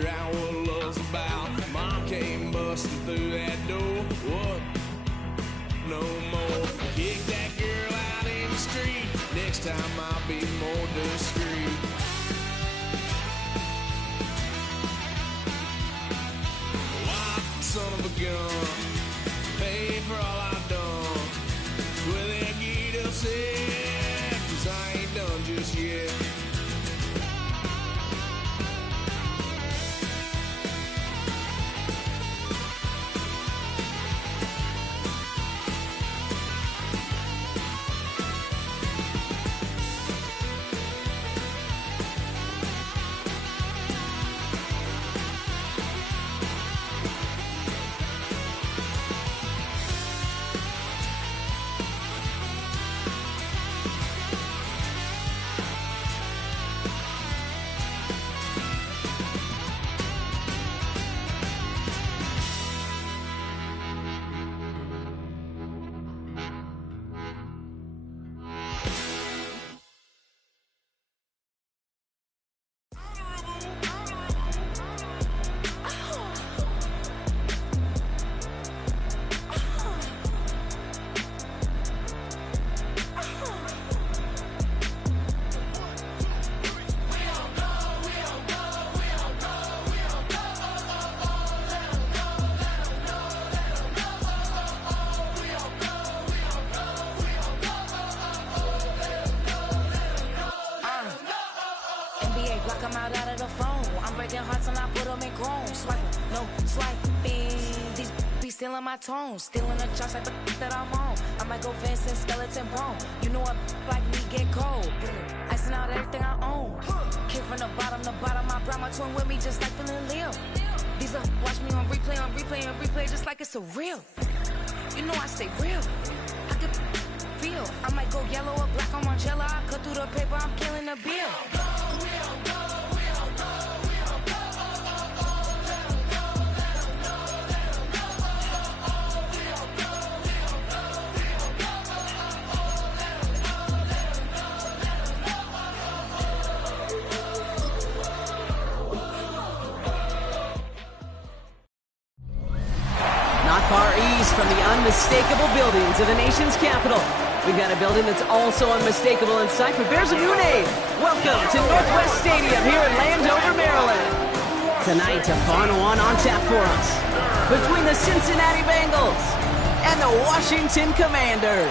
figure out what love's about. Mom came busting through that door. What? No more. Kick that girl out in the street. Next time I'll be more discreet. Wild son of a gun. Pay for all I've done. Well, they'll get upset, 'cause I ain't done just yet. Block them out of the phone. I'm breaking hearts and I put them in chrome. Swiping, no swiping. These be stealing my tones. Stealing the charts like the that I'm on. I might go fence and skeleton bone. You know a like me get cold. Icing out everything I own. Kick from the bottom to bottom. I brought my twin with me just like feeling Leo. These are watch me on replay, just like it's a real. You know I stay real. I could feel. I might go yellow or black on Margiela. I cut through the paper, I'm killing the bill. Far east from the unmistakable buildings of the nation's capital, we've got a building that's also unmistakable in sight, but bears a new name. Welcome to Northwest Stadium here in Landover, Maryland. Tonight, a fun one on tap for us between the Cincinnati Bengals and the Washington Commanders.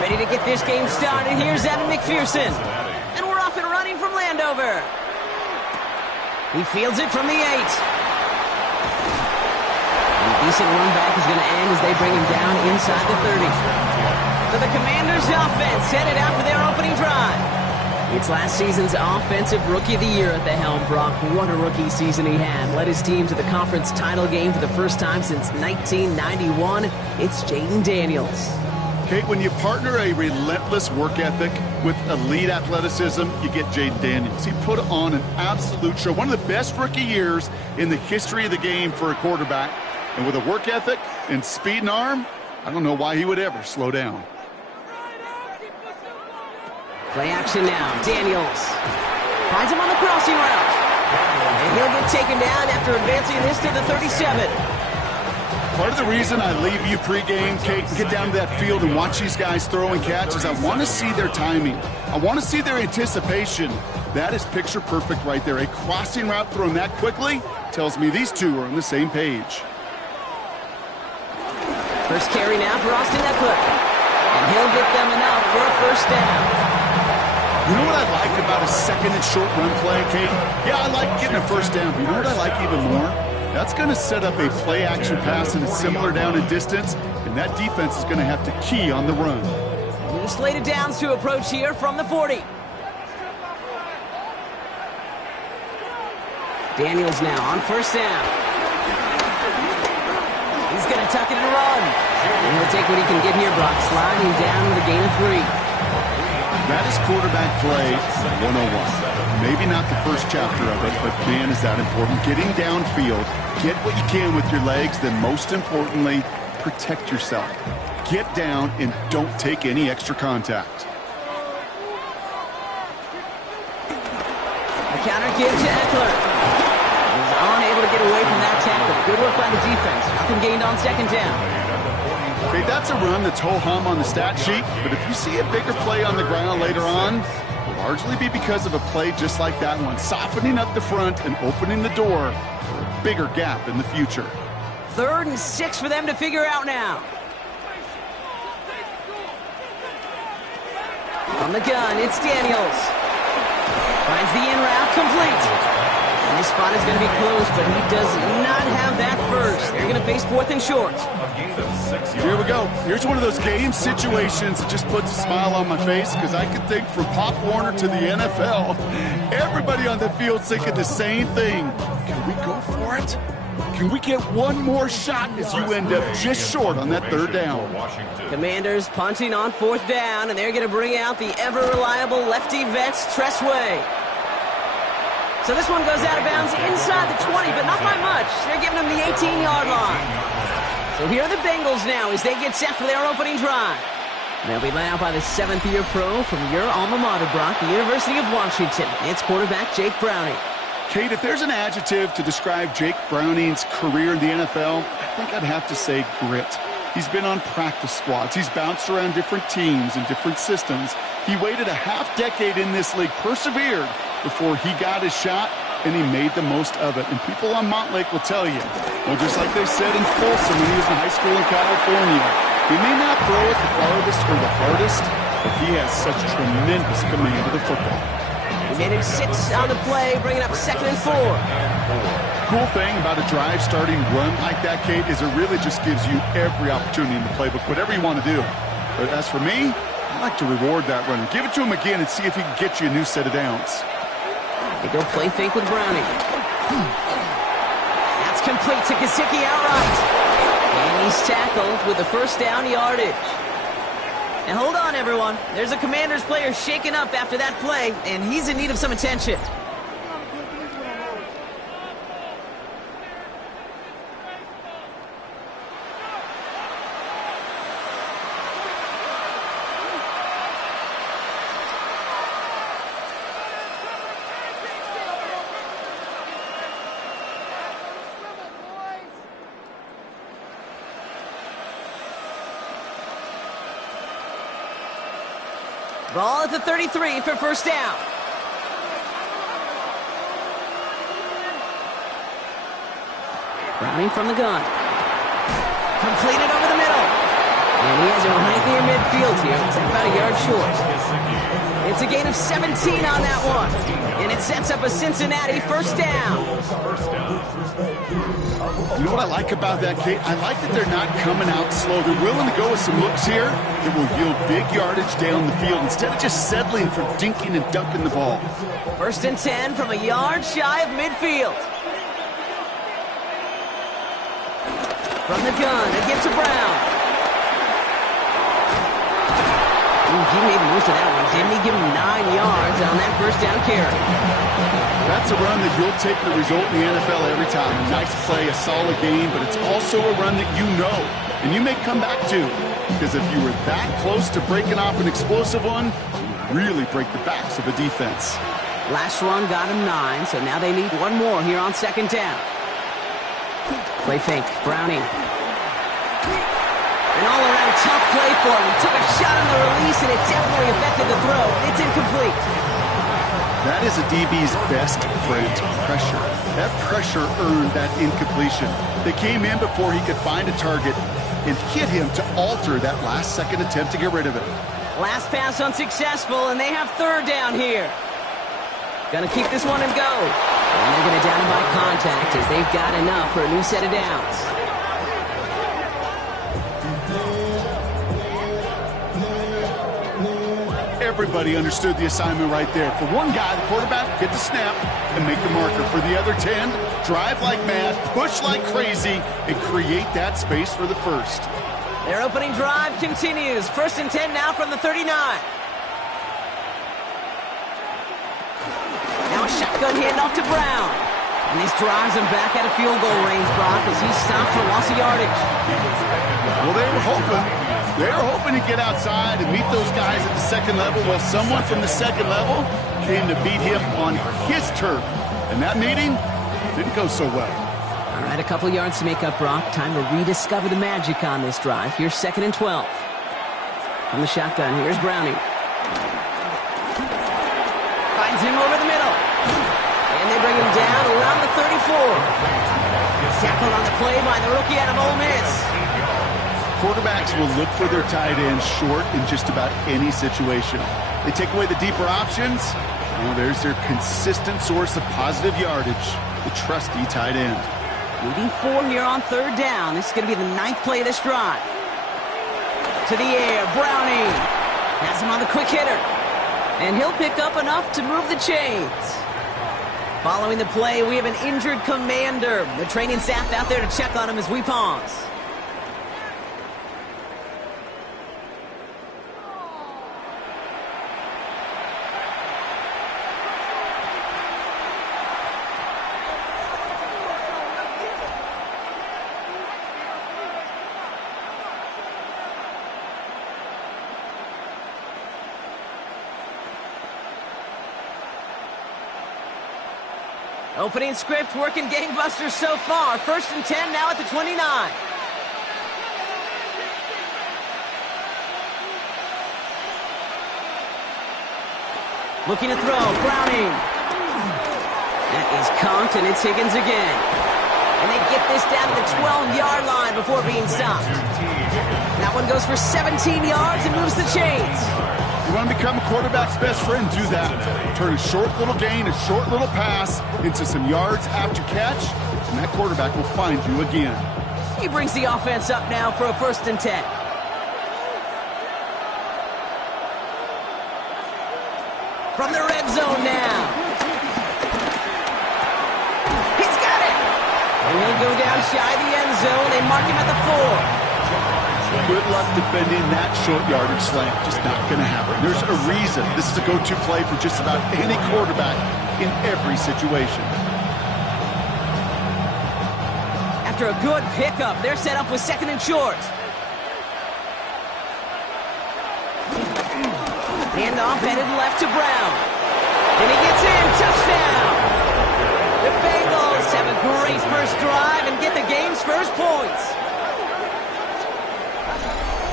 Ready to get this game started. Here's Evan McPherson. And we're off and running from Landover. He fields it from the 8. And a decent run back is going to end as they bring him down inside the 30. So the Commanders' offense headed out for their opening drive. It's last season's Offensive Rookie of the Year at the helm, Brock. What a rookie season he had. Led his team to the conference title game for the first time since 1991. It's Jaden Daniels. Kate, when you partner a relentless work ethic with elite athleticism, you get Jaden Daniels. He put on an absolute show. One of the best rookie years in the history of the game for a quarterback. And with a work ethic and speed and arm, I don't know why he would ever slow down. Play action now. Daniels finds him on the crossing route. And he'll get taken down after advancing this to the 37. Part of the reason I leave you pregame, Kate, and get down to that field and watch these guys throw and catch is I want to see their timing. I want to see their anticipation. That is picture perfect right there. A crossing route thrown that quickly tells me these two are on the same page. First carry now for Austin Eckler. And he'll get them enough for a first down. You know what I like about a second and short run play, Kate? Yeah, I like getting a first down, but you know what I like even more? That's going to set up a play-action pass and a similar down and distance, and that defense is going to have to key on the run. New slated downs to approach here from the 40. Daniels now on first down. He's He's going to tuck it and run. And he'll take what he can get here, Brock, sliding down with a gain of 3. That is quarterback play 101. Maybe not the first chapter of it, but man, is that important. Getting downfield, get what you can with your legs, then most importantly, protect yourself. Get down and don't take any extra contact. A counter give to Eckler. He's unable to get away from that tackle. Good work by the defense. Nothing gained on second down. Okay, that's a run that's ho-hum on the stat sheet, but if you see a bigger play on the ground later on, it'll largely be because of a play just like that one, softening up the front and opening the door for a bigger gap in the future. 3rd and 6 for them to figure out now. From the gun, it's Daniels. Finds the in route, complete. And this spot is going to be close, but he does not have that first. They're going to face 4th and short. Here we go. Here's one of those game situations that just puts a smile on my face because I can think from Pop Warner to the NFL, everybody on the field's thinking the same thing. Can we go for it? Can we get one more shot as you end up just short on that 3rd down? Commanders punting on 4th down, and they're going to bring out the ever-reliable lefty vets, Tressway. So this one goes out of bounds inside the 20, but not by much. They're giving him the 18-yard line. So here are the Bengals now as they get set for their opening drive. They'll be led out by the 7th-year pro from your alma mater, Brock, the University of Washington. It's quarterback Jake Browning. Kate, if there's an adjective to describe Jake Browning's career in the NFL, I think I'd have to say grit. He's been on practice squads. He's bounced around different teams and different systems. He waited a half-decade in this league, persevered before he got his shot, and he made the most of it. And people on Montlake will tell you, well, just like they said in Folsom when he was in high school in California, he may not throw it the farthest or the hardest, but he has such tremendous command of the football. He managed 6 on the play, bringing up 2nd and 4. Cool thing about a drive starting run like that, Kate, is it really just gives you every opportunity in the playbook, whatever you want to do. But as for me, I like to reward that run. Give it to him again and see if he can get you a new set of downs. They go play fake with Browning. That's complete to Gesicki outright. And he's tackled with the 1st down yardage. And hold on, everyone. There's a Commanders player shaken up after that play, and he's in need of some attention. Ball at the 33 for 1st down. Browning from the gun. Completed over the middle. And he has it right near midfield here. It's about a yard short. It's a gain of 17 on that one. And it sets up a Cincinnati 1st down. You know what I like about that, Kate? I like that they're not coming out slow. They're willing to go with some looks here that will yield big yardage down the field instead of just settling for dinking and dunking the ball. 1st and 10 from a yard shy of midfield. From the gun, a give to Brown. Ooh, he made most of that one, didn't he? Give him 9 yards on that 1st down carry. That's a run that you'll take the result in the NFL every time. A nice play, a solid game, but it's also a run that you know and you may come back to. Because if you were that close to breaking off an explosive one, you really break the backs of a defense. Last run got him 9, so now they need one more here on 2nd down. Play fake, Browning. An all-around tough play for him. He took a shot on the release, and it definitely affected the throw. It's incomplete. That is a DB's best friend, pressure. That pressure earned that incompletion. They came in before he could find a target and hit him to alter that last-second attempt to get rid of it. Last pass unsuccessful, and they have 3rd down here. Gonna keep this one and go. And they're gonna down him by contact as they've got enough for a new set of downs. Everybody understood the assignment right there. For one guy, the quarterback, get the snap and make the marker. For the other 10, drive like mad, push like crazy, and create that space for the first. Their opening drive continues. 1st and 10 now from the 39. Now a shotgun handoff to Brown. And this drives him back out of field goal range, Brock, as he's stopped for loss of yardage. Well, they were hoping to get outside and meet those guys at the second level. Well, someone from the second level came to beat him on his turf. And that meeting didn't go so well. All right, a couple yards to make up, Brock. Time to rediscover the magic on this drive. Here's 2nd and 12. From the shotgun, here's Browning. Finds him over the middle. And they bring him down around the 34. Tackled on the play by the rookie out of Ole Miss. Quarterbacks will look for their tight end short in just about any situation. They take away the deeper options. Well, there's their consistent source of positive yardage, the trusty tight end. Leading 4 here on 3rd down. This is going to be the 9th play of this drive. To the air, Browning. Has him on the quick hitter. And he'll pick up enough to move the chains. Following the play, we have an injured commander. The training staff out there to check on him as we pause. Opening script working gangbusters so far. 1st and 10 now at the 29. Looking to throw, Browning. That is conked, and it's Higgins again. And they get this down to the 12-yard line before being stopped. That one goes for 17 yards and moves the chains. You want to become a quarterback's best friend? Do that. Turn a short little gain, a short little pass into some yards after catch, and that quarterback will find you again. He brings the offense up now for a 1st and 10. From the red zone now. He's got it! And he'll go down shy of the end zone. They mark him at the 4. Good luck defending that short yardage slant. Just not going to happen. There's a reason this is a go-to play for just about any quarterback in every situation. After a good pickup, they're set up with 2nd and short. Handoff headed left to Brown. And he gets in. Touchdown! The Bengals have a great first drive and get the game's first points.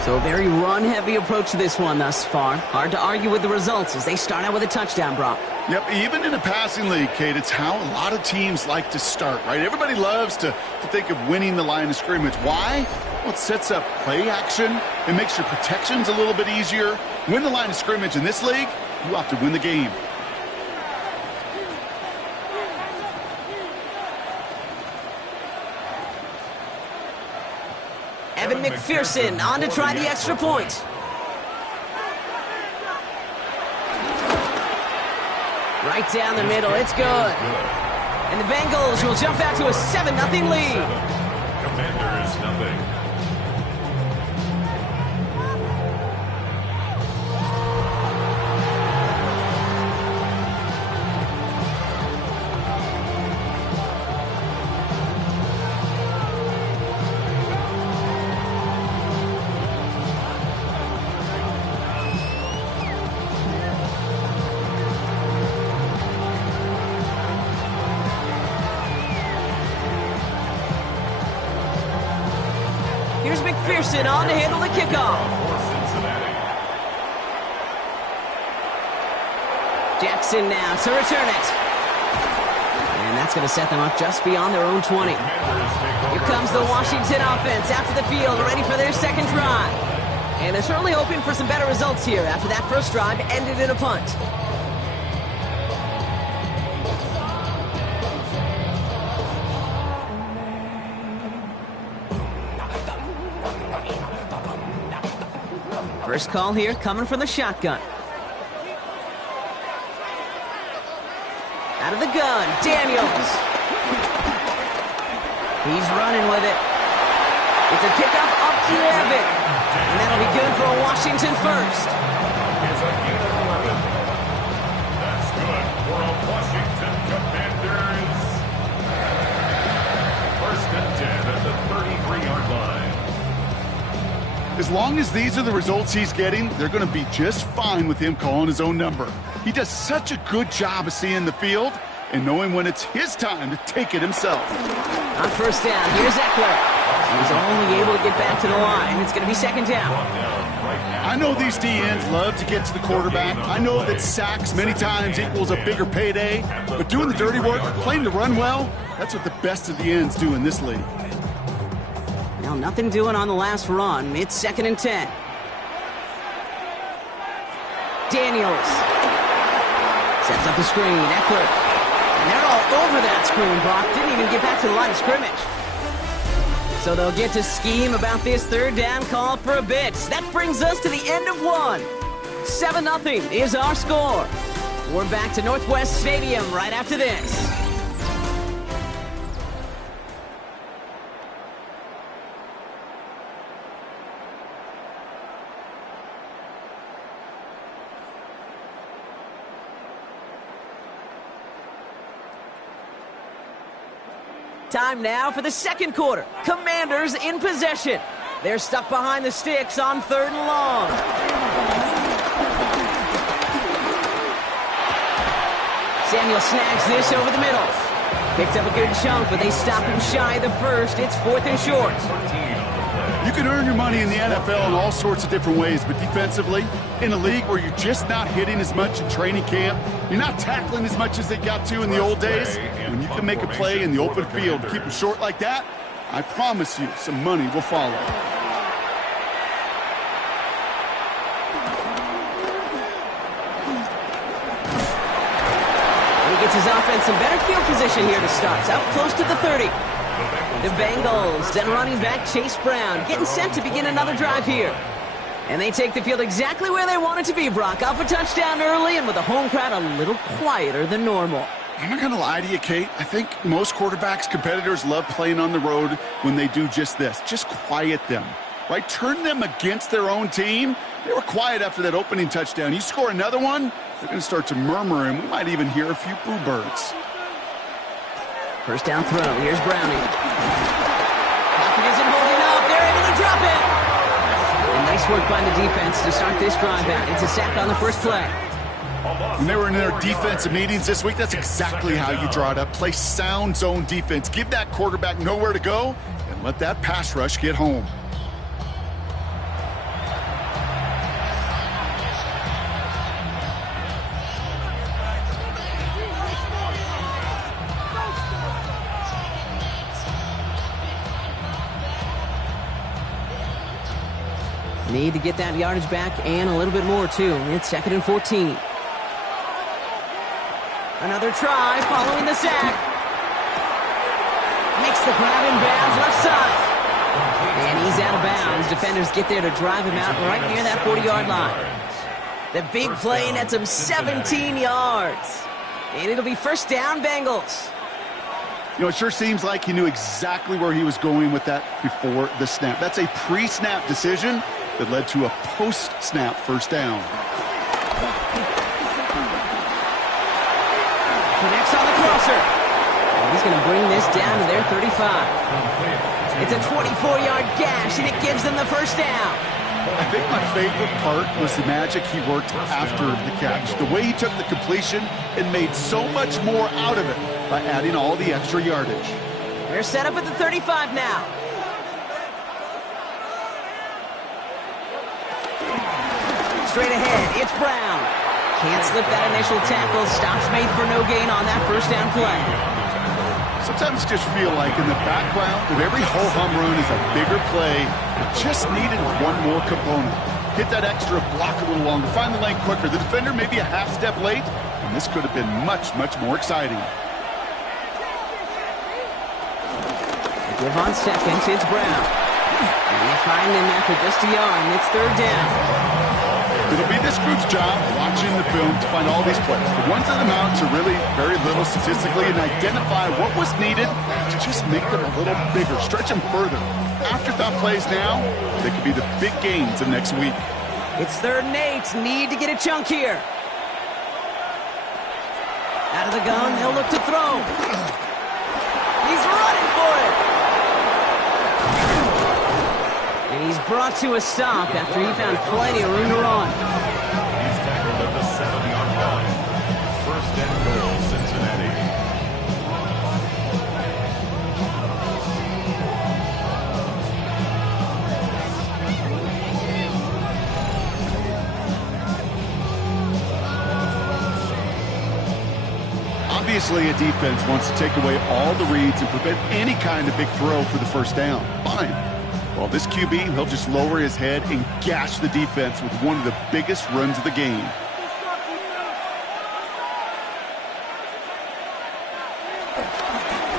So a very run-heavy approach to this one thus far. Hard to argue with the results as they start out with a touchdown, Brock. Yep, even in a passing league, Kate, it's how a lot of teams like to start, right? Everybody loves to think of winning the line of scrimmage. Why? Well, it sets up play action. It makes your protections a little bit easier. Win the line of scrimmage in this league, you have to win the game. Evan McPherson on to try the extra point. Right down the middle, it's good. And the Bengals will jump out to a 7-0 lead. Commanders nothing. Here's McPherson on to handle the kickoff. Jackson now to return it. And that's going to set them up just beyond their own 20. Here comes the Washington offense after the field, ready for their second drive. And they're certainly hoping for some better results here after that first drive ended in a punt. First call here coming from the shotgun. Out of the gun, Daniels. He's running with it. It's a kickoff up 11. And that'll be good for a Washington first. It's a gain of 11. That's good for a Washington Commanders. First and 10 at the 33-yard line. As long as these are the results he's getting, they're going to be just fine with him calling his own number. He does such a good job of seeing the field and knowing when it's his time to take it himself. On first down, here's Eckler. He's only able to get back to the line. It's going to be second down. I know these DNs love to get to the quarterback. I know that sacks many times equals a bigger payday. But doing the dirty work, playing to run well, that's what the best of the ends do in this league. Now, nothing doing on the last run. It's second and 10. Daniels sets up the screen. Eckler. And they're all over that screen, Brock. Didn't even get back to the line of scrimmage. So they'll get to scheme about this third down call for a bit. That brings us to the end of one. 7-0 is our score. We're back to Northwest Stadium right after this. Time now for the second quarter. Commanders in possession. They're stuck behind the sticks on 3rd and long. Samuel snags this over the middle. Picked up a good chunk, but they stop him shy of the first. It's 4th and short. You can earn your money in the NFL in all sorts of different ways, but defensively, in a league where you're just not hitting as much in training camp, you're not tackling as much as they got to in the old days, when you can make a play in the open field, keep them short like that, I promise you some money will follow. And he gets his offense in better field position here to start. It's up close to the 30. The Bengals, then running back Chase Brown, getting set to begin another drive here. And they take the field exactly where they want it to be, Brock. Up a touchdown early, and with the home crowd a little quieter than normal. I'm not going to lie to you, Kate. I think most quarterbacks, competitors love playing on the road when they do just this. Just quiet them, right? Turn them against their own team. They were quiet after that opening touchdown. You score another one, they're going to start to murmur, and we might even hear a few boo birds. First down throw. Here's Browning. Pocket isn't holding up. They're able to drop it. And nice work by the defense to start this drive out. It's a sack on the first play. When they were in their defensive meetings this week, that's exactly how you draw it up. Play sound zone defense. Give that quarterback nowhere to go and let that pass rush get home. Need to get that yardage back and a little bit more, too. It's 2nd and 14. Another try following the sack. Makes the grab in bounds left side. And he's out of bounds. Defenders get there to drive him out right near that 40-yard line. The big play nets him 17 yards. And it'll be first down, Bengals. You know, it sure seems like he knew exactly where he was going with that before the snap. That's a pre-snap decision that led to a post-snap first down. Connects on the crosser. And he's going to bring this down to their 35. It's a 24-yard gash, and it gives them the first down. I think my favorite part was the magic he worked after the catch. The way he took the completion and made so much more out of it by adding all the extra yardage. They're set up at the 35 now. Straight ahead, it's Brown. Can't slip that initial tackle. Stops made for no gain on that first down play. Sometimes just feel like in the background of every ho-hum run is a bigger play. It just needed one more component. Hit that extra block a little longer. Find the lane quicker. The defender maybe a half step late, and this could have been much, much more exciting. They give on seconds. It's Brown. And they find him after just a yard, and it's third down. It'll be this group's job watching the film to find all these plays, the ones that amount to really very little statistically, and identify what was needed to just make them a little bigger, stretch them further. Afterthought plays now, they could be the big gains of next week. It's 3rd and 8. Need to get a chunk here. Out of the gun, they'll look to throw. He's running for it. And he's brought to a stop after he found plenty of room to run. He's tackled at the 7-yard line. 1st and goal, Cincinnati. Obviously, a defense wants to take away all the reads and prevent any kind of big throw for the first down. Fine. Well, this QB, he'll just lower his head and gash the defense with one of the biggest runs of the game.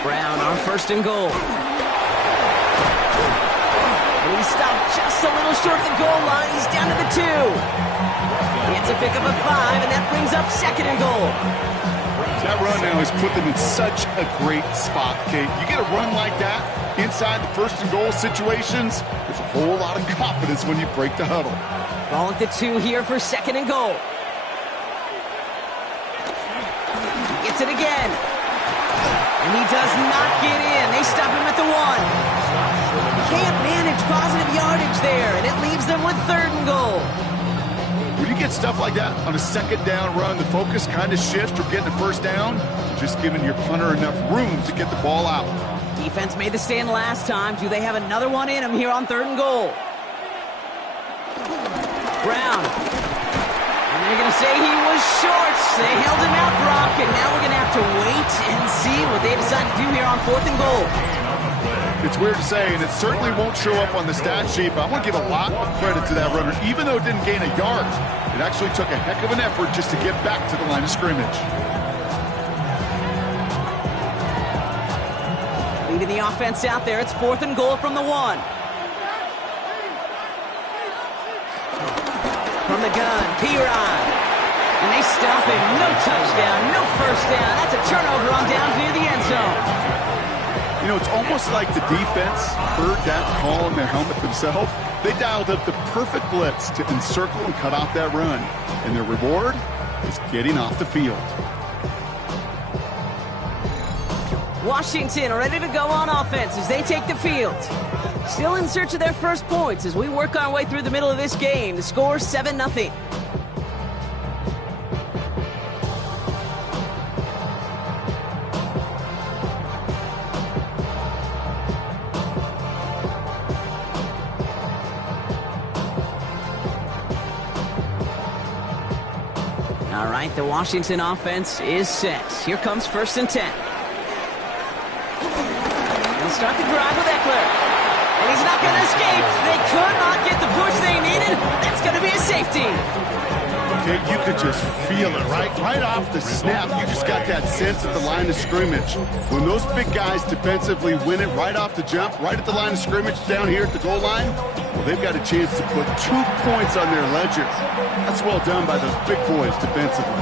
Brown on 1st and goal. And he stopped just a little short of the goal line. He's down to the 2. It's a pickup of 5, and that brings up 2nd and goal. That run now has put them in such a great spot, Kate. You get a run like that inside the 1st and goal situations, there's a whole lot of confidence when you break the huddle. Ball at the 2 here for 2nd and goal. He gets it again. And he does not get in. They stop him at the 1. Can't manage positive yardage there, and it leaves them with 3rd and goal. When you get stuff like that on a 2nd down run, the focus kind of shifts from getting a 1st down to just giving your punter enough room to get the ball out. Defense made the stand last time. Do they have another one in them here on 3rd and goal? Brown. And they're going to say he was short. They held him out, Brock, and now we're going to have to wait and see what they decide to do here on 4th and goal. It's weird to say, and it certainly won't show up on the stat sheet, but I want to give a lot of credit to that runner. Even though it didn't gain a yard, it actually took a heck of an effort just to get back to the line of scrimmage. Leaving the offense out there, it's 4th and goal from the 1. From the gun, P-Rod. And they stop him. No touchdown, no 1st down. That's a turnover on down near the end zone. You know, it's almost like the defense heard that call in their helmet themselves. They dialed up the perfect blitz to encircle and cut off that run. And their reward is getting off the field. Washington ready to go on offense as they take the field. Still in search of their first points as we work our way through the middle of this game. The score 7-0. All right, the Washington offense is set. Here comes 1st and 10. They'll start the drive with Eckler. And he's not going to escape. They could not get the push they needed. That's going to be a safety. Okay, you could just feel it, right? Right off the snap, you just got that sense at the line of scrimmage. When those big guys defensively win it right off the jump, right at the line of scrimmage down here at the goal line, well, they've got a chance to put 2 points on their ledger. That's well done by those big boys defensively.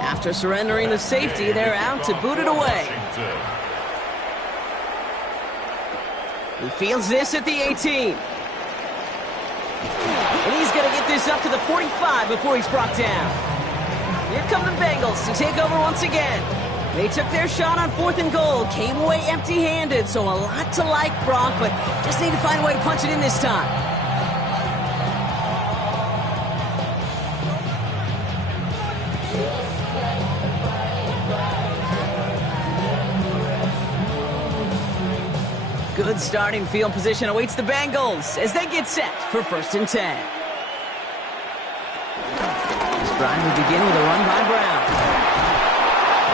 After surrendering the safety, they're out to boot it away. He fields this at the 18. And he's going to get this up to the 45 before he's brought down. Here come the Bengals to take over once again. They took their shot on 4th and goal, came away empty-handed, so a lot to like, Brock, but just need to find a way to punch it in this time. Good starting field position awaits the Bengals as they get set for 1st and 10. This drive will begin with a run by Brown.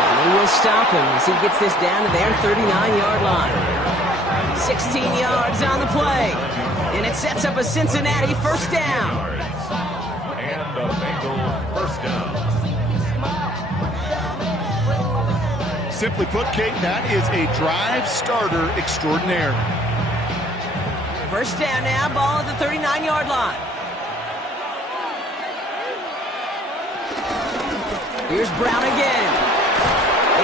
And they will stop him as he gets this down to their 39-yard line. 16 yards on the play. And it sets up a Cincinnati 1st down. And a Bengals 1st down. Simply put, Kate, that is a drive starter extraordinaire. First down now, ball at the 39-yard line. Here's Brown again.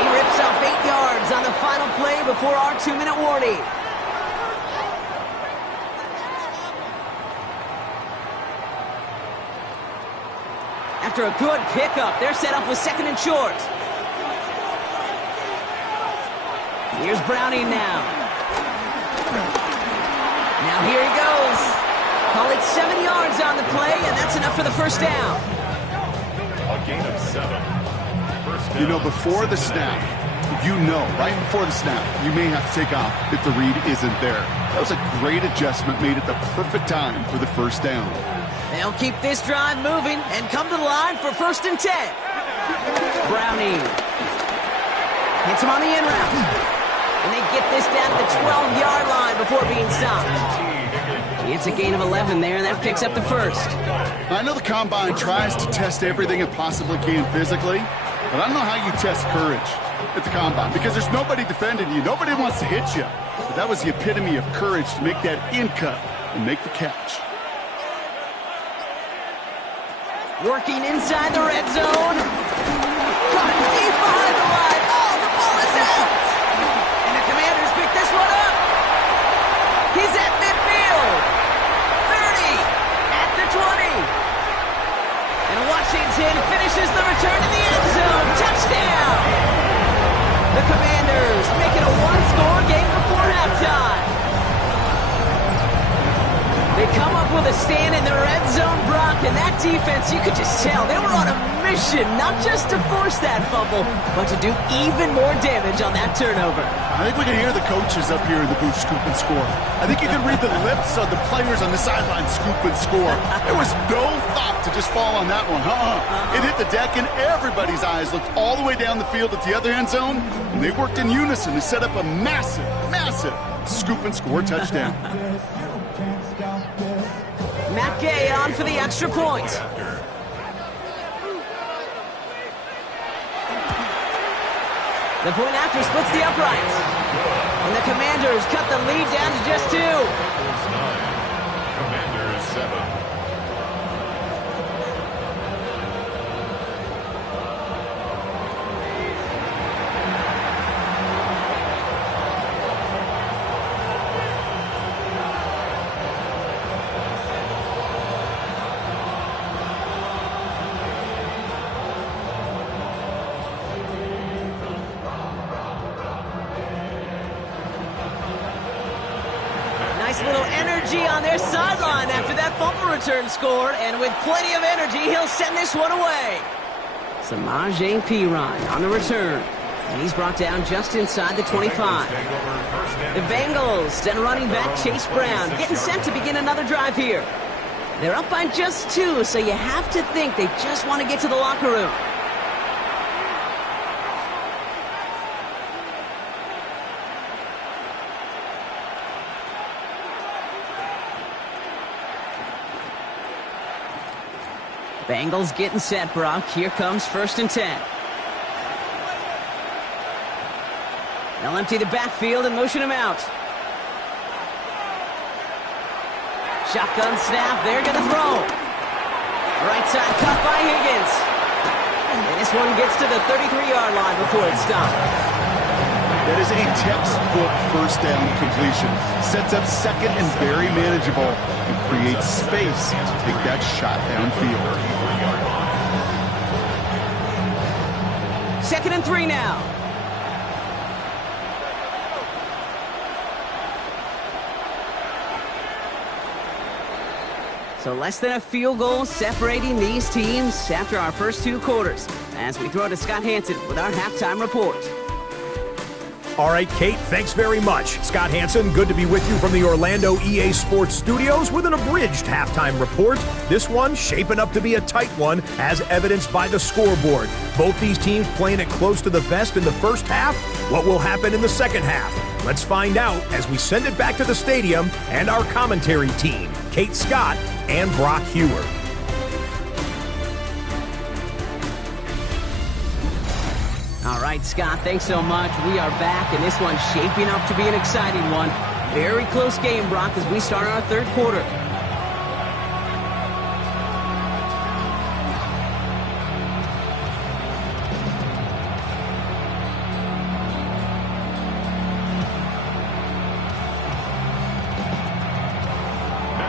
He rips off 8 yards on the final play before our 2-minute warning. After a good pickup, they're set up with 2nd and short. Here's Browning now. Now here he goes. Call it 7 yards on the play, and that's enough for the first down. A gain of 7. You know, before the snap, right before the snap, you may have to take off if the read isn't there. That was a great adjustment, made at the perfect time for the first down. They'll keep this drive moving and come to the line for 1st and 10. Browning hits him on the in route. And they get this down to the 12-yard line before being stopped. It's a gain of 11 there, and that picks up the first. I know the Combine tries to test everything it possibly can physically, but I don't know how you test courage at the Combine, because there's nobody defending you. Nobody wants to hit you. But that was the epitome of courage to make that in cut and make the catch. Working inside the red zone. Caught deep behind the line. Oh, the ball is out! And the Commanders pick this one up. He's at midfield. 30 at the 20. And Washington finishes the return to the end zone. Touchdown! The Commanders make it a one-score game before halftime. They come up with a stand in the red zone, Brock, and that defense, you could just tell they were on a mission, not just to force that fumble, but to do even more damage on that turnover. I think we can hear the coaches up here in the booth scoop and score. I think you can read the lips of the players on the sideline scoop and score. There was no thought to just fall on that one. It hit the deck, and everybody's eyes looked all the way down the field at the other end zone, and they worked in unison to set up a massive, massive scoop and score touchdown. Matt Gay on for the extra point. The point after splits the uprights. And the Commanders cut the lead down to just 2. Commanders 7. Nice little energy on their sideline after that fumble return scored, and with plenty of energy, he'll send this one away. Samaje Perine on the return, and he's brought down just inside the 25. The Bengals send running back Chase Brown, getting set to begin another drive here. They're up by just 2, so you have to think they just want to get to the locker room. Bengals getting set, Brock. Here comes 1st and 10. They'll empty the backfield and motion him out. Shotgun snap. They're going to throw. Right side cut by Higgins. And this one gets to the 33-yard line before it's stopped. That is a textbook first down completion. Sets up 2nd and very manageable and creates space to take that shot downfield. 2nd and 3 now. So less than a field goal separating these teams after our first 2 quarters. As we throw to Scott Hansen with our halftime report. All right, Kate, thanks very much. Scott Hansen, good to be with you from the Orlando EA Sports Studios with an abridged halftime report. This one shaping up to be a tight one, as evidenced by the scoreboard. Both these teams playing it close to the vest in the first half. What will happen in the second half? Let's find out as we send it back to the stadium and our commentary team, Kate Scott and Brock Hewer. All right. right, Scott, thanks so much. We are back, and this one's shaping up to be an exciting one. Very close game, Brock, as we start our third quarter.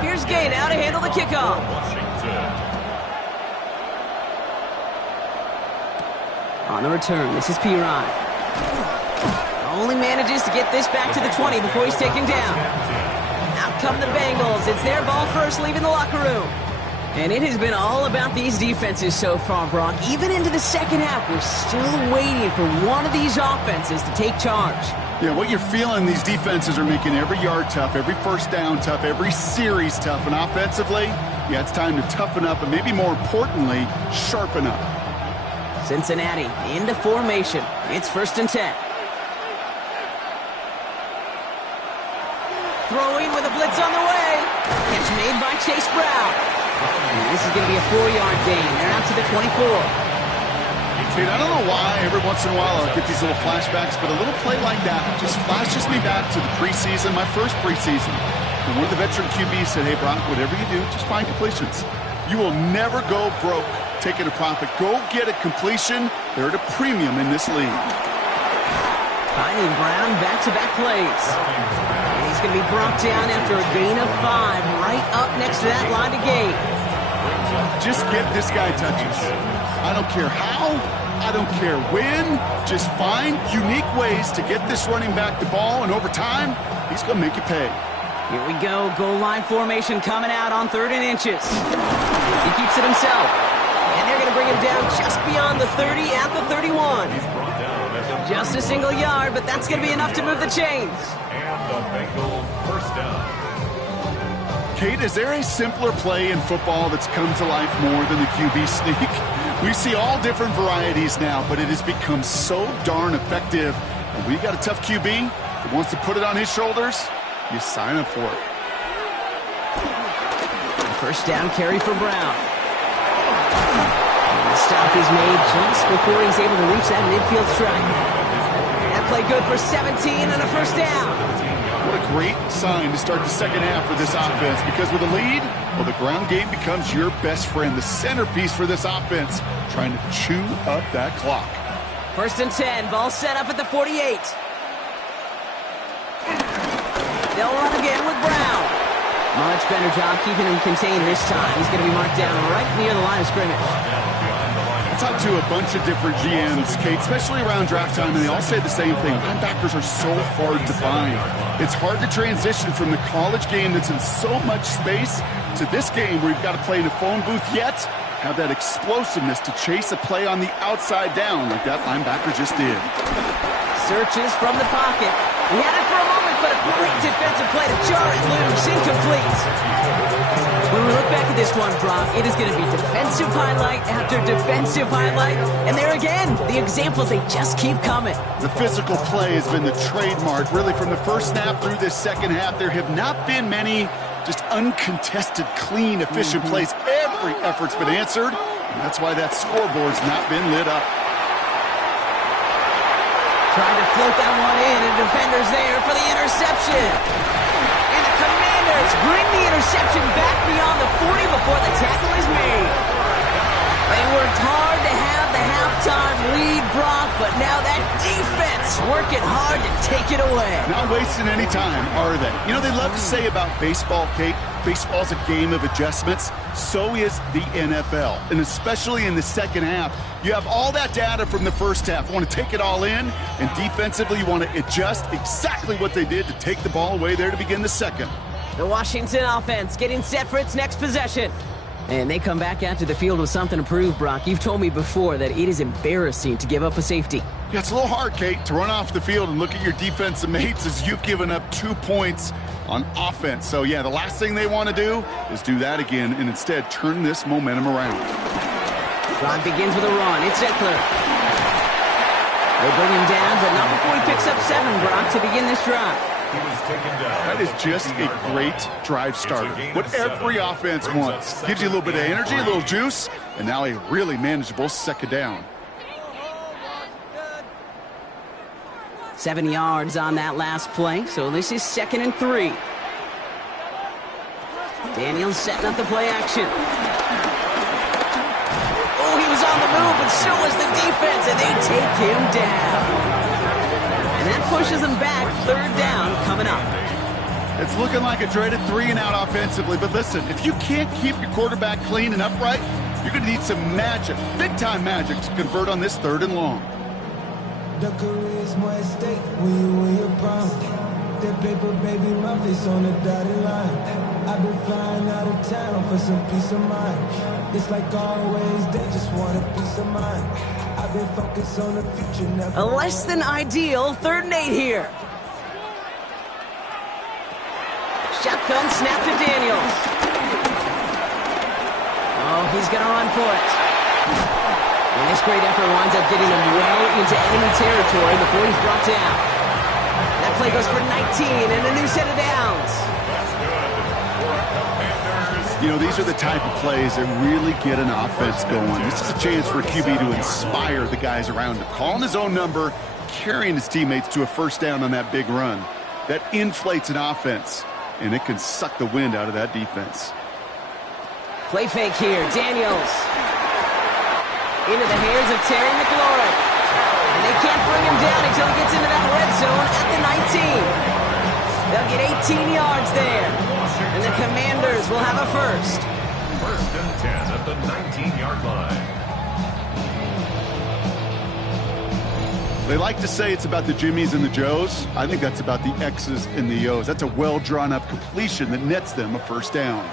Here's Gay now to handle the kickoff. On the return, this is Pirine. Only manages to get this back to the 20 before he's taken down. Out come the Bengals. It's their ball first, leaving the locker room. And it has been all about these defenses so far, Brock. Even into the second half, we're still waiting for one of these offenses to take charge. Yeah, what you're feeling, these defenses are making every yard tough, every first down tough, every series tough. And offensively, yeah, it's time to toughen up and maybe more importantly, sharpen up. Cincinnati into formation. It's 1st and 10. Throwing with a blitz on the way. Catch made by Chase Brown. And this is going to be a 4-yard gain. They're out to the 24. Dude, I don't know why every once in a while I'll get these little flashbacks, but a little play like that just flashes me back to the preseason, my first preseason. And one of the veteran QBs said, hey, Brock, whatever you do, just find completions. You will never go broke taking a profit. Go get a completion. They're at a premium in this league. Finding Brown back-to-back plays. And he's going to be brought down after a gain of 5 right up next to that line of gain. Just get this guy touches. I don't care how. I don't care when. Just find unique ways to get this running back the ball, and over time, he's going to make you pay. Here we go. Goal line formation coming out on 3rd and inches. He keeps it himself. And they're going to bring him down just beyond the 30 at the 31. Just a single yard, but that's going to be enough to move the chains. And the Bengals first down. Kate, is there a simpler play in football that's come to life more than the QB sneak? We see all different varieties now, but it has become so darn effective. And we got a tough QB that wants to put it on his shoulders. You sign up for it. First down carry for Brown. And the stop is made just before he's able to reach that midfield strike. That play good for 17 and a first down. What a great sign to start the second half for this offense, because with a lead, well, the ground game becomes your best friend, the centerpiece for this offense, trying to chew up that clock. 1st and 10, ball set up at the 48. They'll run again with Brown. Much better job keeping him contained this time. He's going to be marked down right near the line of scrimmage. I talked to a bunch of different GMs, Kate, especially around draft time, and they all say the same thing. Linebackers are so hard to find. It's hard to transition from the college game that's in so much space to this game where you've got to play in a phone booth, yet have that explosiveness to chase a play on the outside down like that linebacker just did. Searches from the pocket. He had it for a moment, but a great defensive play to jar it loose. Incomplete. When we look back at this one, Brock, it is going to be defensive highlight after defensive highlight. And there again, the examples, they just keep coming. The physical play has been the trademark. Really, from the first snap through this second half, there have not been many just uncontested, clean, efficient plays. Every effort's been answered, and that's why that scoreboard's not been lit up. Trying to float that one in, and defender's there for the interception. And the Commanders bring the interception back beyond the 40 before the tackle is made. They worked hard to have the halftime lead, Brock, but now that defense working hard to take it away. Not wasting any time, are they? You know, they love to say about baseball, Kate, baseball's a game of adjustments. So is the NFL, and especially in the second half. You have all that data from the first half. You want to take it all in, and defensively you want to adjust exactly what they did to take the ball away there to begin the second. The Washington offense getting set for its next possession. And they come back out to the field with something to prove, Brock. You've told me before that it is embarrassing to give up a safety. Yeah, it's a little hard, Kate, to run off the field and look at your defensive mates as you've given up 2 points on offense. So, yeah, the last thing they want to do is do that again and instead turn this momentum around. Drive begins with a run. It's Eckler. They bring him down, but not before he picks up 7, Brock, to begin this drive. He was taken down. That is just a great drive starter. What every offense wants. Gives you a little bit of energy, a little juice, and now a really manageable second down. 7 yards on that last play, so this is 2nd and 3. Daniels setting up the play action. Oh, he was on the move, but so was the defense, and they take him down. And that pushes them back. 3rd down coming up. It's looking like a dreaded 3-and-out offensively, but listen, if you can't keep your quarterback clean and upright, you're going to need some magic, big-time magic, to convert on this 3rd and long. The career's more at stake when you win your prime. That paper, baby, my face on the dotted line. I've been flying out of town for some peace of mind. It's like always, they just want a peace of mind. I've been focused on the future, never. A less than ideal 3rd and 8 here. Shotgun snap to Daniels. Oh, he's going to run for it. And this great effort winds up getting him well into enemy territory before he's brought down. That play goes for 19 and a new set of downs. You know, these are the type of plays that really get an offense going. This is a chance for a QB to inspire the guys around him. Calling his own number, carrying his teammates to a 1st down on that big run. That inflates an offense, and it can suck the wind out of that defense. Play fake here. Daniels. Into the hands of Terry McLaurin. And they can't bring him down until he gets into that red zone at the 19. They'll get 18 yards there. And the Commanders will have a 1st. 1st and 10 at the 19-yard line. They like to say it's about the Jimmies and the Joes. I think that's about the X's and the O's. That's a well-drawn-up completion that nets them a 1st down.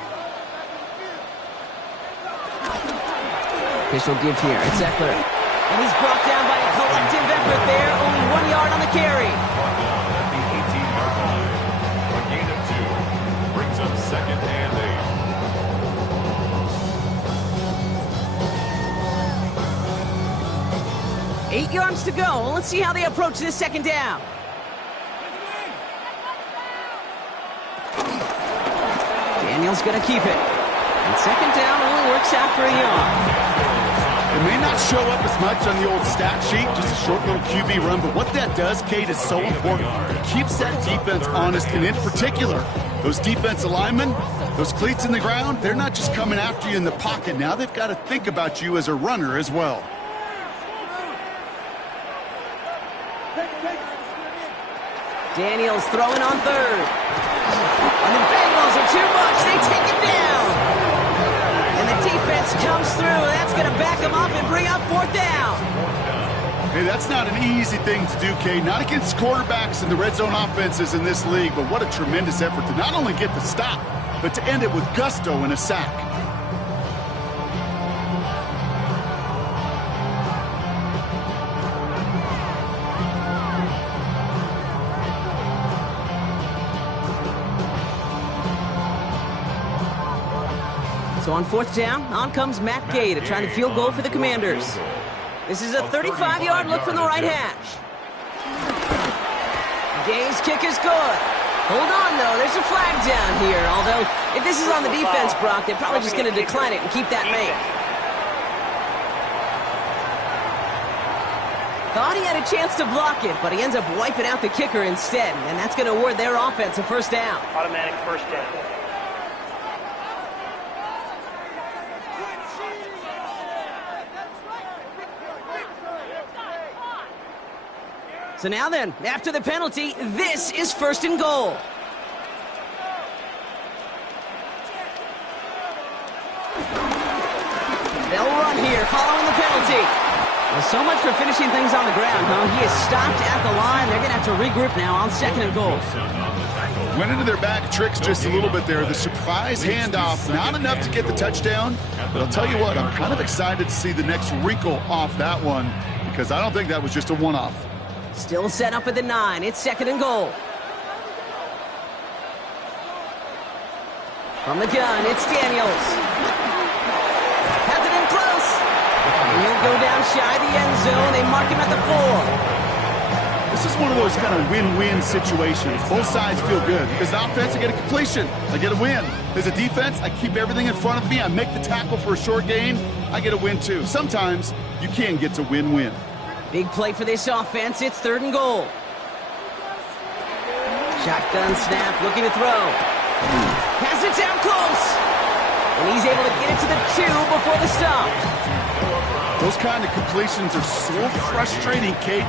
Official give here. It's Eckler. And he's brought down by a collective effort there. Only 1 yard on the carry. Brought down at the 18-yard line. A gain of 2 brings up 2nd and 8. 8 yards to go. Let's see how they approach this 2nd down. Daniels going to keep it. And 2nd down only works out for a yard. It may not show up as much on the old stat sheet, just a short little QB run, but what that does, Kate, is so important. It keeps that defense honest, and in particular, those defensive linemen, those cleats in the ground, they're not just coming after you in the pocket. Now they've got to think about you as a runner as well. Daniels throwing on 3rd. And the Bengals are too much. They take him down. And the defense comes through. That's going to back him up and bring up 4th down. Hey, that's not an easy thing to do, Kate. Not against quarterbacks and the red zone offenses in this league, but what a tremendous effort to not only get the stop, but to end it with gusto and a sack. So on 4th down, on comes Matt Gay to try the field goal for the Commanders. This is a 35-yard look from the right hash. Gay's kick is good. Hold on, though. There's a flag down here. Although, if this is on the defense, Brock, they're probably just going to decline it and keep that make. Thought he had a chance to block it, but he ends up wiping out the kicker instead. And that's going to award their offense a 1st down. Automatic 1st down. So now then, after the penalty, this is 1st and goal. They'll run here following the penalty. Well, so much for finishing things on the ground, huh? He is stopped at the line. They're going to have to regroup now on 2nd and goal. Went into their back tricks just a little bit there. The surprise handoff, not enough to get the touchdown. But I'll tell you what, I'm kind of excited to see the next wrinkle off that one, because I don't think that was just a one-off. Still set up at the 9. It's 2nd and goal. From the gun, it's Daniels. Has it in close. And he'll go down shy of the end zone. They mark him at the 4. This is one of those kind of win-win situations. Both sides feel good. As an offense, I get a completion. I get a win. As a defense, I keep everything in front of me. I make the tackle for a short gain. I get a win, too. Sometimes you can get to win-win. Big play for this offense. It's 3rd and goal. Shotgun snap, looking to throw. Has it down close. And he's able to get it to the 2 before the stop. Those kind of completions are so frustrating, Kate.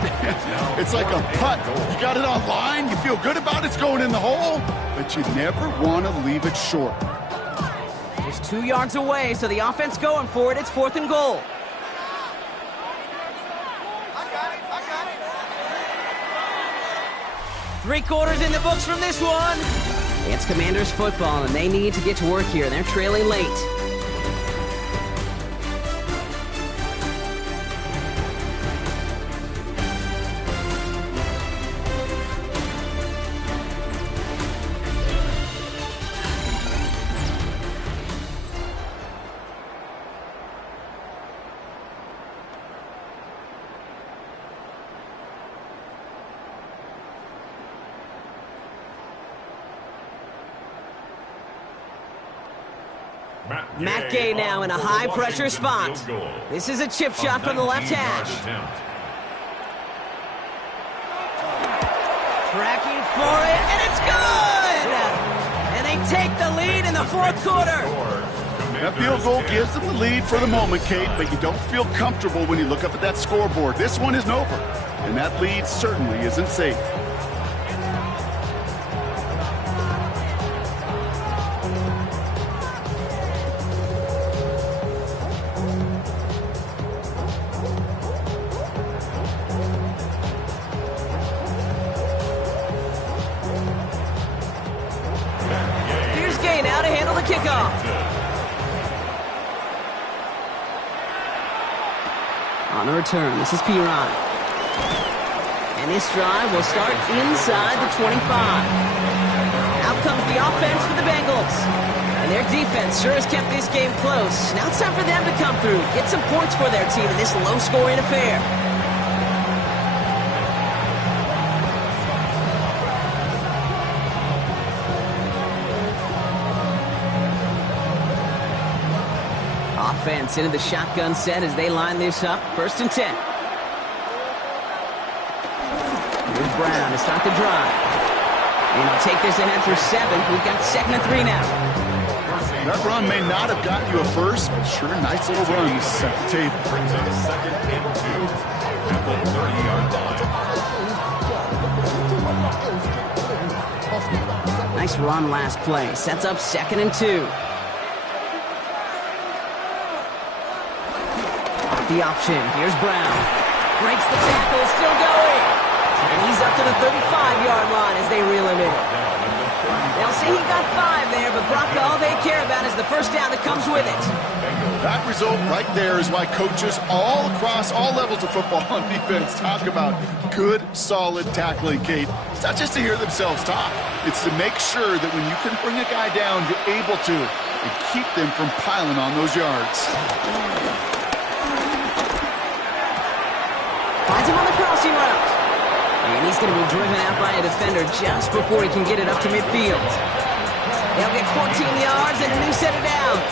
It's like a putt. You got it on line, you feel good about it's going in the hole, but you never want to leave it short. Just 2 yards away, so the offense going for it. It's 4th and goal. Three quarters in the books from this one. It's Commanders football, and they need to get to work here. They're trailing late. Matt Gay now in a high-pressure spot. This is a chip shot from the left hash. Tracking for it, and it's good! And they take the lead in the 4th quarter. That field goal gives them the lead for the moment, Kate, but you don't feel comfortable when you look up at that scoreboard. This one isn't over, and that lead certainly isn't safe. Kickoff. On the return, this is Piron. And this drive will start inside the 25. Out comes the offense for the Bengals. And their defense sure has kept this game close. Now it's time for them to come through, get some points for their team in this low-scoring affair. Offense into the shotgun set as they line this up. 1st and 10. Here's Brown to start the drive. And he'll take this ahead for 7. We've got 2nd and 3 now. That run may not have gotten you a first, but sure, nice little run to set the table. Brings up 2nd and 2 at the 30-yard line. Nice run last play. Sets up 2nd and 2. The option. Here's Brown. Breaks the tackle, still going. And he's up to the 35-yard line as they reel him in. They'll say he got 5 there, but Brock, all they care about is the first down that comes with it. That result right there is why coaches all across all levels of football on defense talk about good, solid tackling, Kate. It's not just to hear themselves talk. It's to make sure that when you can bring a guy down, you're able to and keep them from piling on those yards. Finds him on the crossing route. And he's going to be driven out by a defender just before he can get it up to midfield. They'll get 14 yards and a new set of downs.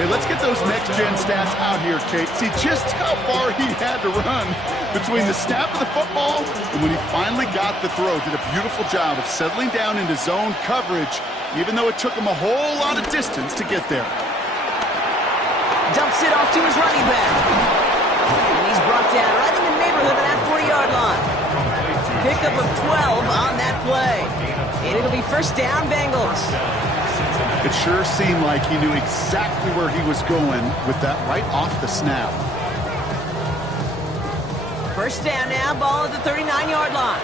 Hey, let's get those next-gen stats out here, Kate. See just how far he had to run between the snap of the football and when he finally got the throw. Did a beautiful job of settling down into zone coverage, even though it took him a whole lot of distance to get there. Dumps it off to his running back. And he's brought down right in the neighborhood of that 40-yard line. Pickup of 12 on that play. And it'll be 1st down, Bengals. It sure seemed like he knew exactly where he was going with that right off the snap. 1st down now, ball at the 39-yard line.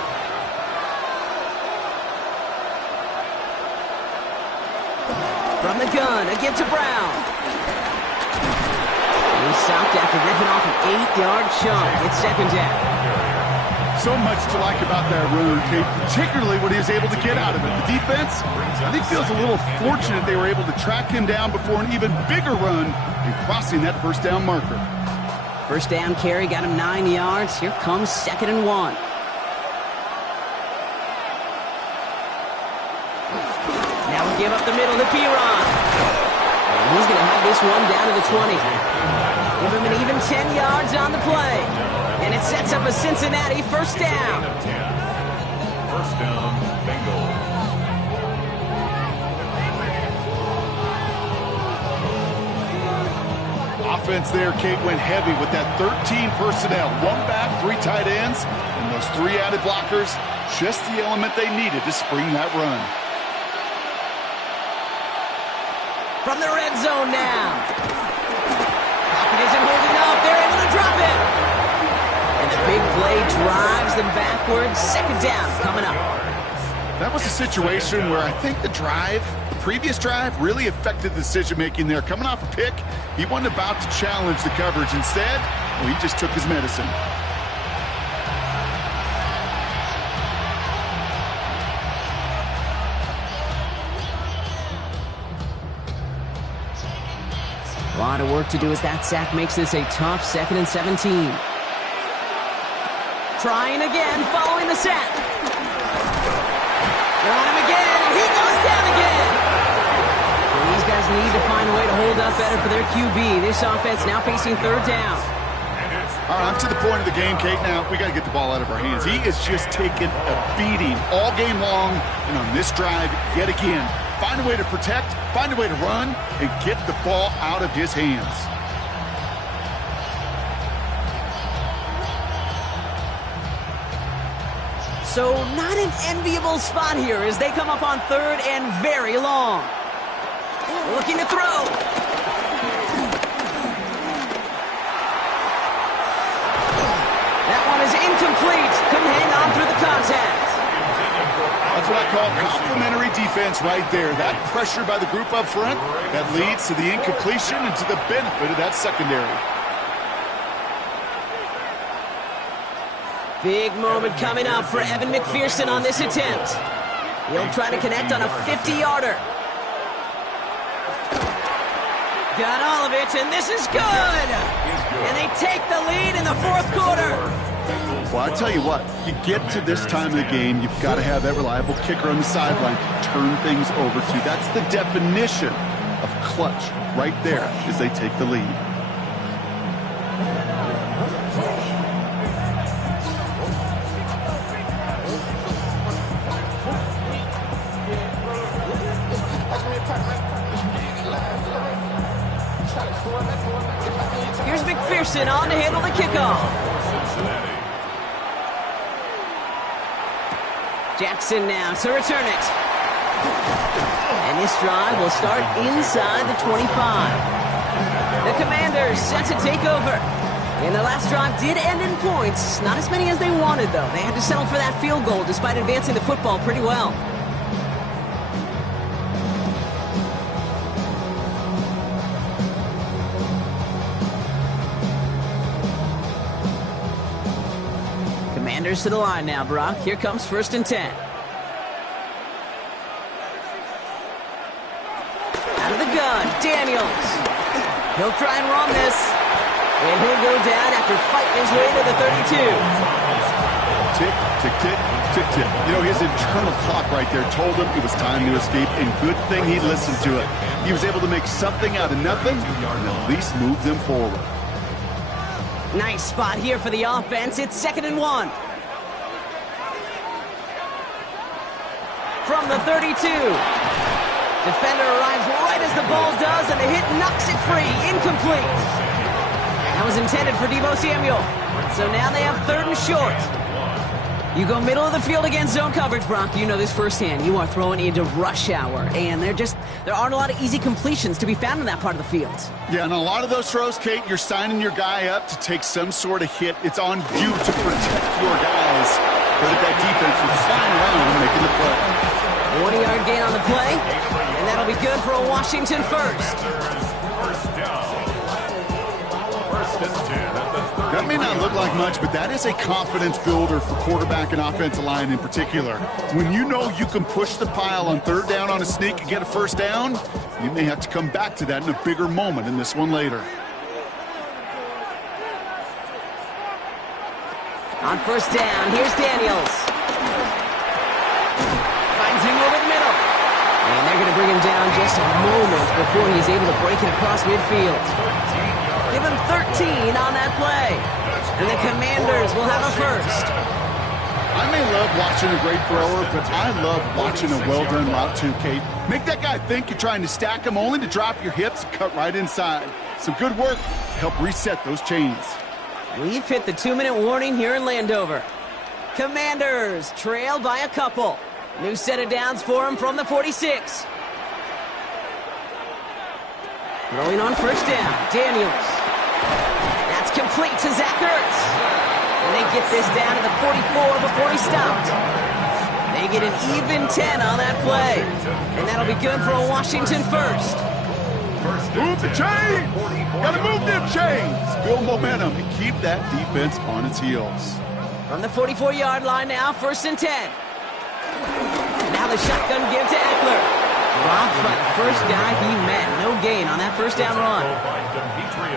From the gun, again to Brown. He stopped after ripping off an 8-yard chunk. It's 2nd down. So much to like about that run, Kate, particularly what he was able to get out of it. The defense, I think, feels a little fortunate they were able to track him down before an even bigger run and crossing that 1st down marker. 1st down carry got him 9 yards. Here comes 2nd and 1. Now we give up the middle to Piron. And he's going to have this one down to the 20. Give him an even 10 yards on the play. And it sets up a Cincinnati 1st down. 1st down, Bengals. offense there, Kate, went heavy with that 13 personnel. 1 back, 3 tight ends, and those 3 added blockers, just the element they needed to spring that run. From the red zone now. Pocket isn't holding up. They're able to drop it. And the big play drives them backwards. Second down coming up. That was a situation where I think the previous drive, really affected the decision-making there. Coming off a pick, he wasn't about to challenge the coverage. Instead, well, he just took his medicine. A lot of work to do as that sack makes this a tough 2nd and 17. Trying again, following the sack. They're on him again, and he goes down again. And these guys need to find a way to hold up better for their QB. This offense now facing 3rd down. All right, I'm to the point of the game, Kate. Now, we got to get the ball out of our hands. He is just taking a beating all game long, and on this drive, yet again, find a way to protect, find a way to run, and get the ball out of his hands. So not an enviable spot here as they come up on 3rd and very long. Looking to throw. That one is incomplete. Couldn't hang on through the contact. That's what I call complimentary defense right there. That pressure by the group up front, that leads to the incompletion and to the benefit of that secondary. Big moment coming up for Evan McPherson on this attempt. He'll try to connect on a 50-yarder. Got all of it, and this is good! And they take the lead in the 4th quarter. Well, I tell you what, you get to this time of the game, you've got to have that reliable kicker on the sideline to turn things over to. That's the definition of clutch right there as they take the lead. Here's McPherson on to handle the kickoff. Jackson now to return it. And this drive will start inside the 25. The Commanders set to take over. And the last drive did end in points. Not as many as they wanted, though. They had to settle for that field goal despite advancing the football pretty well. Commanders to the line now, Brock. Here comes 1st and 10. Out of the gun, Daniels. He'll try and run this. And he'll go down after fighting his way to the 32. Tick, tick, tick, tick, tick. You know, his internal clock right there told him it was time to escape, and good thing he listened to it. He was able to make something out of nothing and at least move them forward. Nice spot here for the offense. It's 2nd and 1. From the 32. Defender arrives right as the ball does, and the hit knocks it free. Incomplete. That was intended for Deebo Samuel. So now they have 3rd and short. You go middle of the field against zone coverage, Brock. You know this firsthand. You are throwing into rush hour, and there aren't a lot of easy completions to be found in that part of the field. Yeah, and a lot of those throws, Kate, you're signing your guy up to take some sort of hit. It's on you to protect your guys. But that defense was flying around and making the play. 1-yard gain on the play, and that'll be good for a Washington first. That may not look like much, but that is a confidence builder for quarterback and offensive line in particular. When you know you can push the pile on 3rd down on a sneak and get a 1st down, you may have to come back to that in a bigger moment in this one later. On 1st down, here's Daniels. Finds him over the middle. And they're going to bring him down just a moment before he's able to break it across midfield. Give him 13 on that play. And the Commanders will have a 1st. I may love watching a great thrower, but I love watching a well-done route too, Kate. Make that guy think you're trying to stack him only to drop your hips and cut right inside. Some good work to help reset those chains. We've hit the 2-minute warning here in Landover. Commanders trail by a couple. New set of downs for them from the 46. Throwing on first down, Daniels. That's complete to Zach Ertz. And they get this down to the 44 before he stopped. They get an even 10 on that play. And that'll be good for a Washington first. Move the chains! Gotta move them chains! Build momentum and keep that defense on its heels. From the 44-yard line now, 1st and 10. Now the shotgun give to Eckler. Dropped by the first guy he met. No gain on that first down run.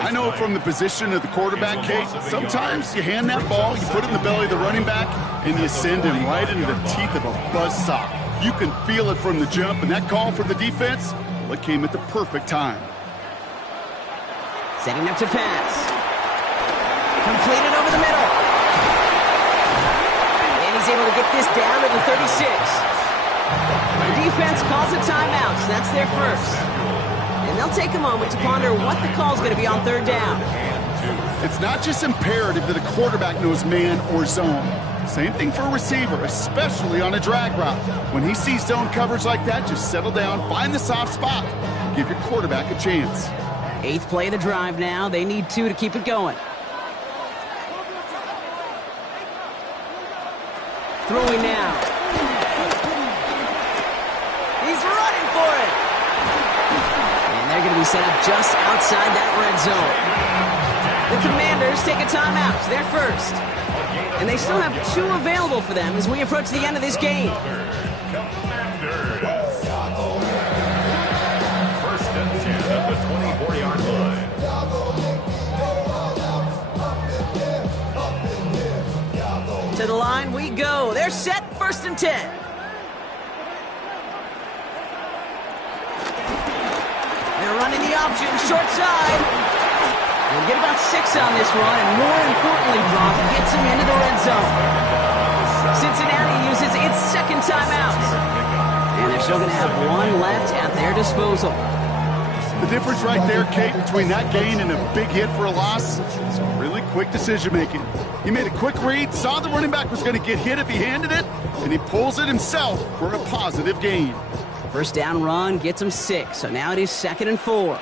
I know from the position of the quarterback, Kate, sometimes you hand that ball, you put it in the belly of the running back, and you send him right into the teeth of a buzzsaw. You can feel it from the jump, and that call for the defense, well, it came at the perfect time. Setting up to pass. Completed over the middle. And he's able to get this down to the 36. The defense calls a timeout, so that's their first. And they'll take a moment to ponder what the call's going to be on 3rd down. It's not just imperative that a quarterback knows man or zone. Same thing for a receiver, especially on a drag route. When he sees zone coverage like that, just settle down, find the soft spot, give your quarterback a chance. 8th play of the drive now. They need 2 to keep it going. Throwing now. He's running for it. And they're going to be set up just outside that red zone. The Commanders take a timeout. They're first. And they still have 2 available for them as we approach the end of this game. First and 10 at the 24-yard line. To the line we go. They're set, 1st and 10. They're running the option, short side. They'll get about 6 on this run, and more importantly, Brock gets him into the red zone. Cincinnati uses its 2nd timeout. And they're still going to have 1 left at their disposal. The difference right there, Kate, between that gain and a big hit for a loss is really quick decision-making. He made a quick read, saw the running back was going to get hit if he handed it, and he pulls it himself for a positive gain. First down run gets him 6, so now it is 2nd and 4.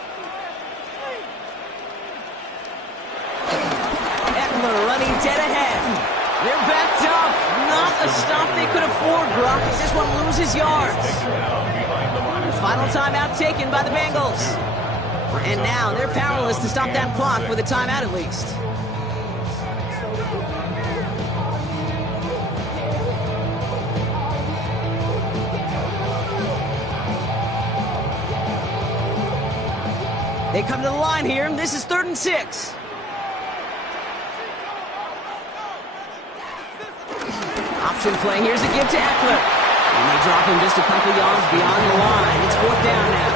Eckler running dead ahead. They're backed up. Not a stop they could afford, Brock, as this one loses yards. Final timeout taken by the Bengals. And now they're powerless to stop that clock with a timeout at least. They come to the line here. This is 3rd and 6. Option play. Here's a give to Eckler. And they drop him just a couple yards beyond the line. It's 4th down now.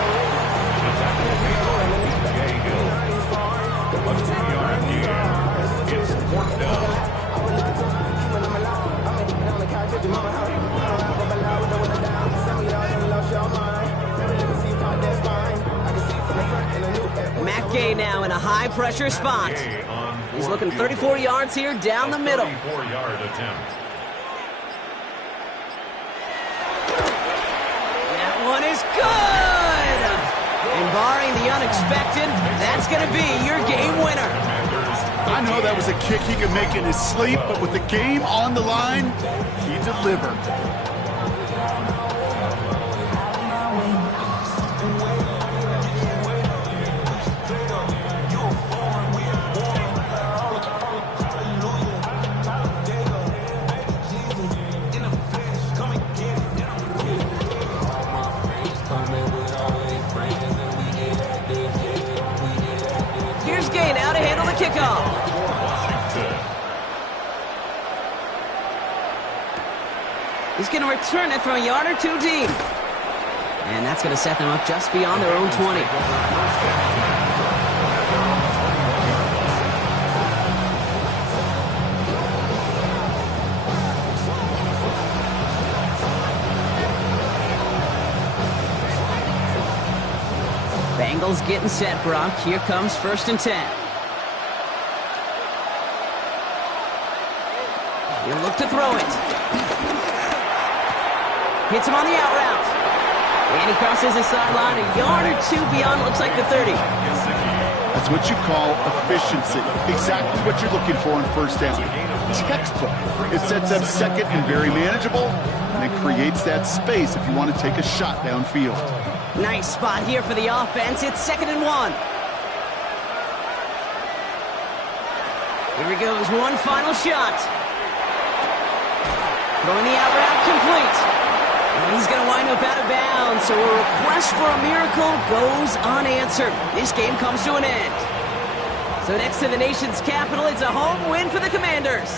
It's 4th down. Matt Gay now in a high-pressure spot. He's looking 34 yards here down the middle. 34-yard attempt. That one is good! And barring the unexpected, that's going to be your game winner. I know that was a kick he could make in his sleep, but with the game on the line, he delivered. Here's Gay now to handle the kickoff. He's going to return it from a yard or 2 deep. And that's going to set them up just beyond their own 20. Bengals getting set, Brock. Here comes 1st and 10. He'll look to throw it. Hits him on the out route. And he crosses the sideline a yard or two beyond, looks like the 30. That's what you call efficiency. Exactly what you're looking for in 1st down. Textbook. It sets up 2nd and very manageable, and it creates that space if you want to take a shot downfield. Nice spot here for the offense. It's 2nd and 1. Here he goes, one final shot. Throwing the out route complete. And he's going to wind up out of bounds, so a request for a miracle goes unanswered. This game comes to an end. So next to the nation's capital, it's a home win for the Commanders.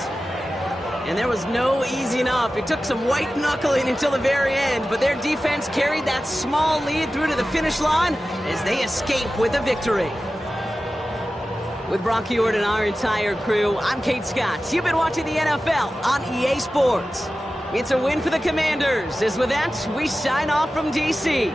And there was no easing up. It took some white knuckling until the very end, but their defense carried that small lead through to the finish line as they escape with a victory. With Brock Ewart and our entire crew, I'm Kate Scott. You've been watching the NFL on EA Sports. It's a win for the Commanders, as with that, we sign off from D.C.